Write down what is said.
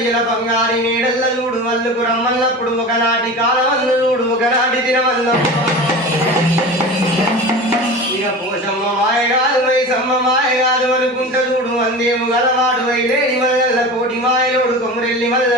గడియల బంగారి నీడల్ల చూడు మల్లుకు రమ్మన్నప్పుడు ఒకనాటి కాలమల్లు చూడు ఒకనాటి దినమల్లప్పుడు ఇక పోషమ్మ మాయ కాదు వైసమ్మ మాయ కాదు అనుకుంట చూడు అందేము గలవాడు వైలేడి మల్ల కోటి మాయలోడు కొమరెల్లి మల్ల